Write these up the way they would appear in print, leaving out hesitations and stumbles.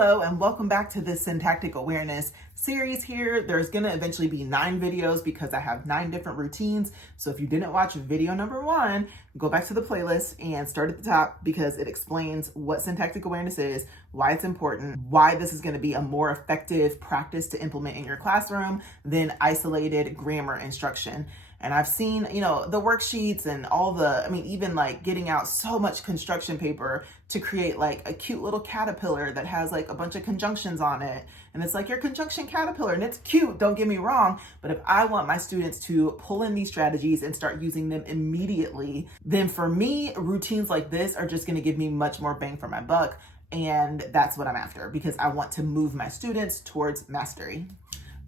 Hello and welcome back to this syntactic awareness series here. There's gonna eventually be 9 videos because I have 9 different routines. So if you didn't watch video number 1, go back to the playlist and start at the top because it explains what syntactic awareness is, why it's important, why this is gonna be a more effective practice to implement in your classroom than isolated grammar instruction. And I've seen, the worksheets and all the, even like getting out so much construction paper to create like a cute little caterpillar that has like a bunch of conjunctions on it. And it's like your conjunction caterpillar and it's cute, don't get me wrong. But if I want my students to pull in these strategies and start using them immediately, then for me, routines like this are just gonna give me much more bang for my buck. And that's what I'm after because I want to move my students towards mastery.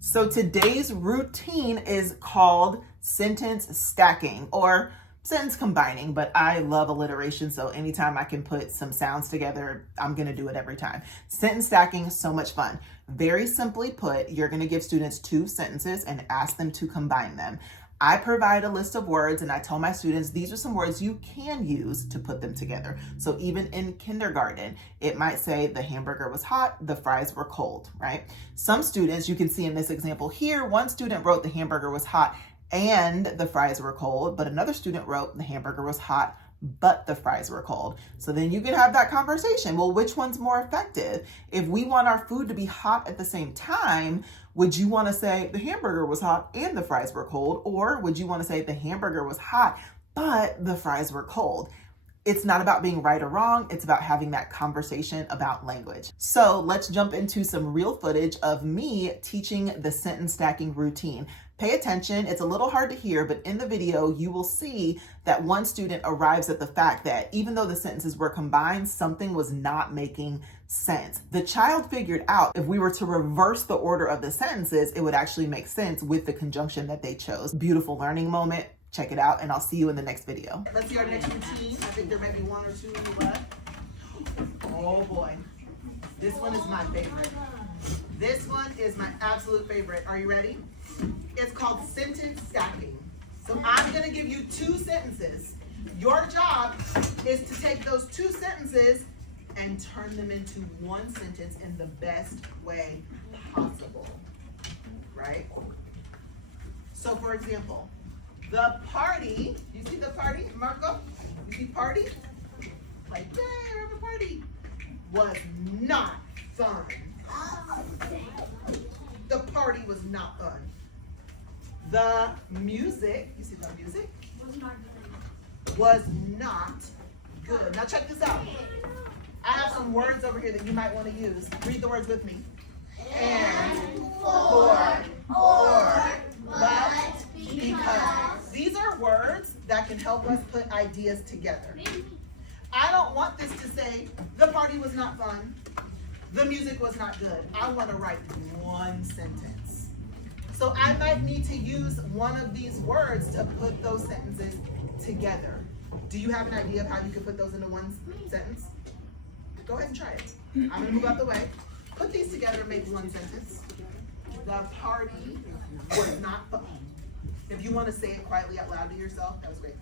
So today's routine is called sentence stacking or sentence combining, but I love alliteration, so anytime I can put some sounds together, I'm gonna do it every time. Sentence stacking, so much fun. Very simply put, you're gonna give students 2 sentences and ask them to combine them. I provide a list of words and I tell my students, these are some words you can use to put them together. So even in kindergarten, it might say the hamburger was hot, the fries were cold, right? Some students, you can see in this example here, one student wrote the hamburger was hot and the fries were cold, but another student wrote the hamburger was hot, but the fries were cold. So then you can have that conversation. Well, which one's more effective? If we want our food to be hot at the same time, would you want to say the hamburger was hot and the fries were cold? Or would you want to say the hamburger was hot, but the fries were cold? It's not about being right or wrong. It's about having that conversation about language. So let's jump into some real footage of me teaching the sentence stacking routine. Pay attention. It's a little hard to hear, but in the video, you will see that one student arrives at the fact that even though the sentences were combined, something was not making sense. The child figured out if we were to reverse the order of the sentences, it would actually make sense with the conjunction that they chose. Beautiful learning moment. Check it out, and I'll see you in the next video. Let's see our next routine. I think there may be 1 or 2 in the left. Oh boy. This one is my favorite. This one is my absolute favorite. Are you ready? It's called sentence stacking. So I'm gonna give you 2 sentences. Your job is to take those 2 sentences and turn them into 1 sentence in the best way possible, right? So for example, the party, you see the party, Marco? You see party? Like, yay, we're having a party. Was not fun. The party was not fun. The music, you see the music? Was not good. Now check this out. I have some words over here that you might want to use. Read the words with me. And, for, or, but, because. These are words that can help us put ideas together. I don't want this to say, the party was not fun, the music was not good. I want to write 1 sentence. So I might need to use one of these words to put those sentences together. Do you have an idea of how you can put those into 1 sentence? Go ahead and try it. I'm going to move out the way. Put these together and make 1 sentence. The party was not fun. If you want to say it quietly out loud to yourself, that was great.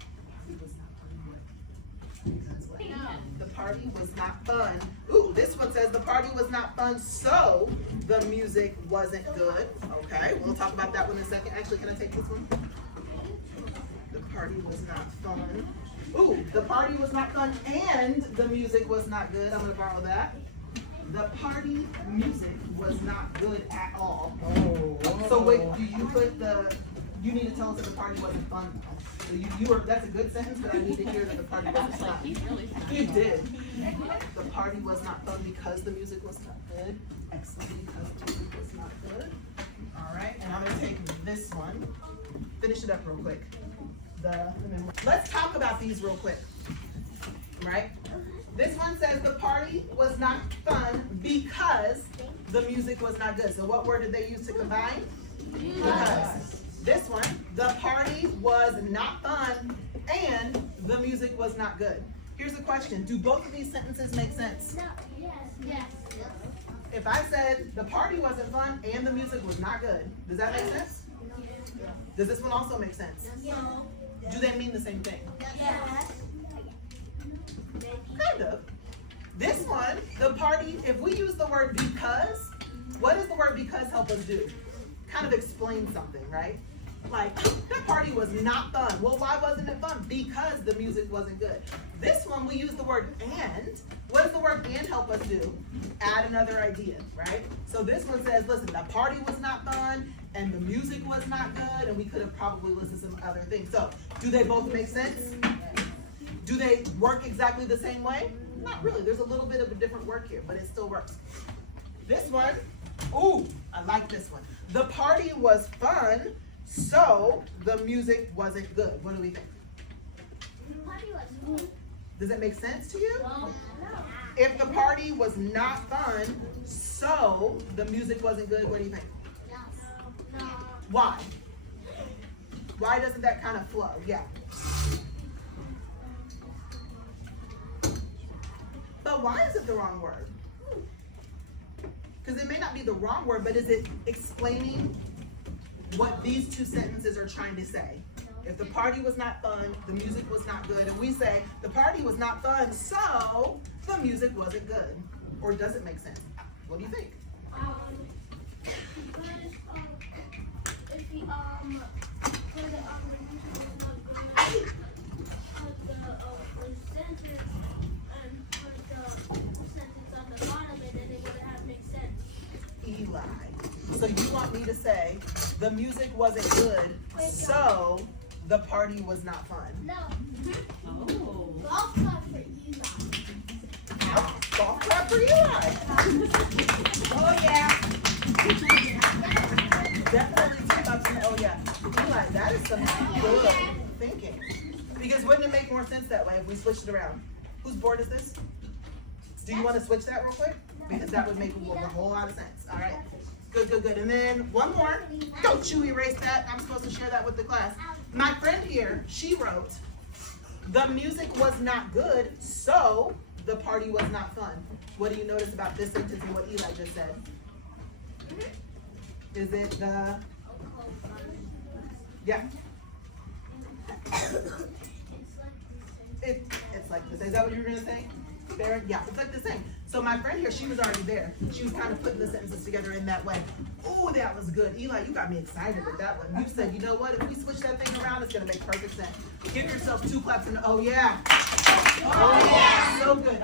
The party was not fun. Ooh, this one says the party was not fun, so the music wasn't good. Okay, we'll talk about that one in a second. Actually, can I take this one? The party was not fun. Ooh, the party was not fun and the music was not good. I'm going to borrow that. The party music was not good at all. So wait, do you put the... You need to tell us that the party wasn't fun. So that's a good sentence, but I need to hear that the party wasn't fun. You did. The party was not fun because the music was not good. Excellent, because the music was not good. All right, and I'm gonna take this one. Finish it up real quick. Let's talk about these real quick, right? This one says the party was not fun because the music was not good. So what word did they use to combine? Because. This one, the party was not fun and the music was not good. Here's a question. Do both of these sentences make sense? No. Yes. If I said the party wasn't fun and the music was not good, does that make sense? Does this one also make sense? No. Do they mean the same thing? Yes. Kind of. This one, the party, if we use the word because, what does the word because help us do? Kind of explain something, right? Like, that party was not fun. Well, why wasn't it fun? Because the music wasn't good. This one, we use the word and. What does the word and help us do? Add another idea, right? So this one says, listen, the party was not fun, and the music was not good, and we could have probably listed some other things. So, do they both make sense? Do they work exactly the same way? Not really. There's a little bit of a different work here, but it still works. This one, ooh, I like this one. The party was fun, so the music wasn't good. What do we think? Does it make sense to you? No. If the party was not fun, so the music wasn't good, what do you think? No. Why? Why doesn't that kind of flow? Yeah. But why is it the wrong word? Because it may not be the wrong word, but is it explaining what these two sentences are trying to say? If the party was not fun, the music was not good, and we say the party was not fun, so the music wasn't good. Or does it make sense? What do you think? Eli. So you want me to say the music wasn't good, so the party was not fun. No. Oh. Golf club for Eli. Golf clap for Eli. Oh yeah. Definitely two claps and oh yeah. Eli, that is some good thinking. Because wouldn't it make more sense that way if we switched it around? Whose board is this? Do you want to switch that real quick? Because that would make a whole lot of sense. All right. Good, good, good. And then one more. Don't you erase that. I'm supposed to share that with the class. My friend here, she wrote, the music was not good, so the party was not fun. What do you notice about this sentence and what Eli just said? Is it the, yeah. It's like this. Is that what you were gonna say? Barrett? Yeah, it's like the same. So my friend here, she was already there. She was kind of putting the sentences together in that way. Oh, that was good. Eli, you got me excited with that one. You said, you know what? If we switch that thing around, it's gonna make perfect sense. Give yourself two claps and oh yeah. Oh yeah. So good.